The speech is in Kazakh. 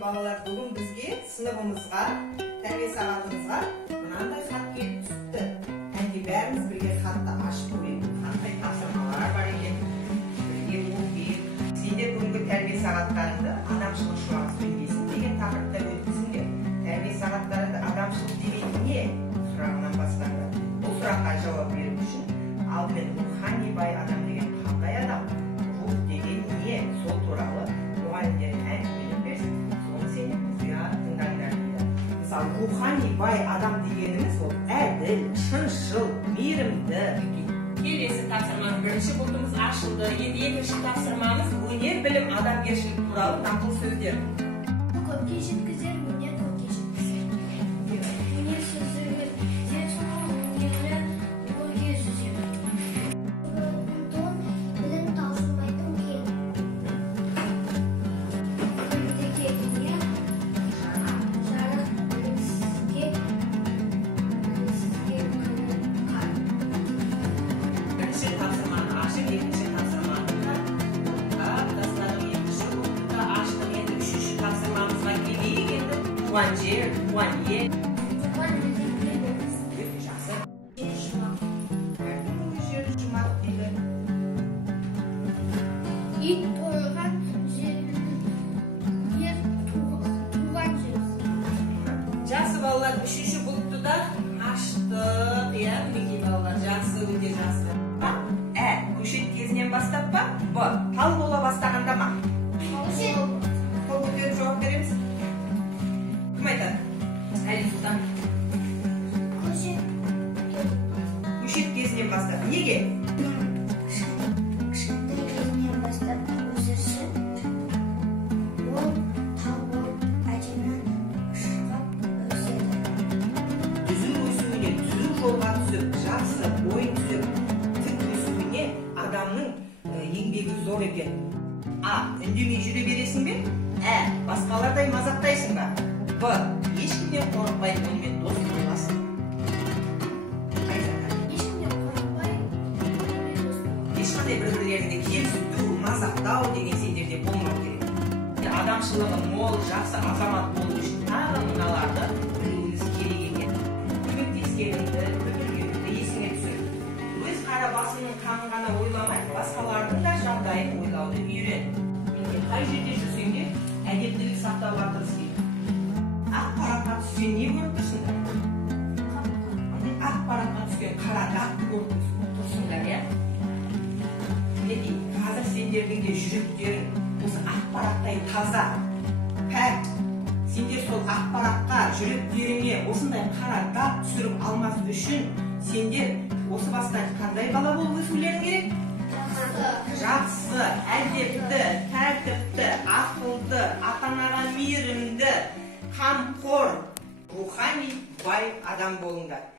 balalar, bugün bizge sınıfımızga, terbiye saatımızga mınандай xat kelip çıktı. Endi bärimiz birge xatты açıp koyayım. Qanday tapsırmalar var eкен. Birge okuyup, sende бүгүнкү terbiye saatlarında adamçılık şuası bilmesin деген taqırıpta өткізіңдер. Terbiye saatlarında adamçılık demek ne? Сұрағынан бастаңдар. Бұл сұраққа жауап беру үшін алдымен рухани бай адам деген қандай адам? Рух деген не? Сол туралы мұғалімдер әңгімелеп берсін. Соны сені мұқият тыңдаңдар дейді. Мысалы, рухани бай адам дегеніміз ол әділ, шыншыл, мейірімді. Келесі тапсырмамыз бірінші пунктымыз ашылды. Енді екінші тапсырмамыз өнер, білім, адамгершілік туралы нақыл сөздер. Көпке жеткізер, өнер көпке жеткізер. Өнер сөзі дер соңы өнері өрге жүзер. Білім таусылмайтын кел. Өмірдегі дүние жарық білімсізге қар. Бірінші тапсырманы ашып, екінші тапсырманы тастадым. Екінші пунктты аштым. Енді үшінші тапсырмамызға келейік. Енді туған жер, туған ел. Туған елдегі болмыз. Жақсы. Жер жұмақ. Әркім өз жері жұмақ дейді. Ит тойған жер туған жер. Жақсы балалар, үшінші пунктты да аштық. Иә, мінекей балалар, жақсы, өте жақсы. Көшет кезінен бастап па? Б. Тал бола бастағанда ма? Қол көтеріп жауап береміз. Кім айтады? Әли Сұлтан. Көшет кезінен бастап. Неге? Кішкентай кезінен бастап өсірші ол тал болып әдемі шығып өседі. Түзу өсуіне, түзу жолға түсіп, жақсы ойын түсіп, тік өсуіне адамның еңбегі зор екен. А. Үндемей жүре бересің бе? Басқалардай мазақтайсың ба? Б. Ешкімнен қорықпай онымен дос боласың. Ешкімнен қорықпай онымен дос болады. Ешқандай бір-бірлеріне кемсіту, мазақтау деген сендерде болмау керек. Адамшылығы мол, жақсы азамат болу үшін тағы мыналарды білуіңіз керек екен. Көмектескеніңді, көтергеніңді есіңе түсір. Өз қара басыңның қамын ғана ойламай, басқалардың да жағдайын ойлауды үйрен. Қай жерде жүрсең де әдептілік сақтауға тырыс дейді. Ақ параққа түскен не көріп тұрсыңдар? Ақ параққа түскен қара дақты көріп тұрсыңдар, иә? Мінекей, қазір сендердің де жүректерің осы ақ парақтай таза, пәк. Сендер сол ақ параққа жүректеріңе осындай қара дақ түсіріп алмас үшін сендер осы бастан қандай бала болып өсулерің керек? Жақсы, әдепті, тәртіпті, ақылды, ата-анаға мейірімді, қамқор, рухани бай адам болыңдар.